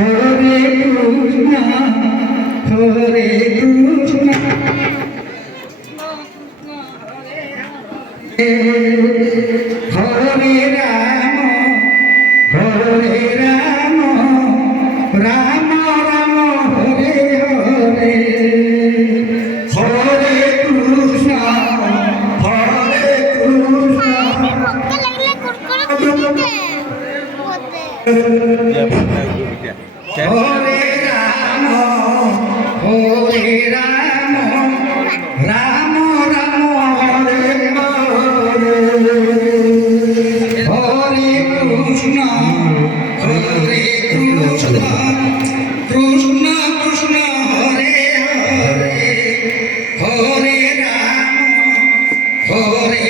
Hare Krishna, Hare Rama, Hare Rama, Rama Rama, Hare Hare, Hare Krishna, Hare Krishna. Hare Rama, Hare Rama, Rama Rama, Hare Hare, Hare Krishna, Hare Krishna, Krishna Krishna, Hare Hare, Hare Rama, Hare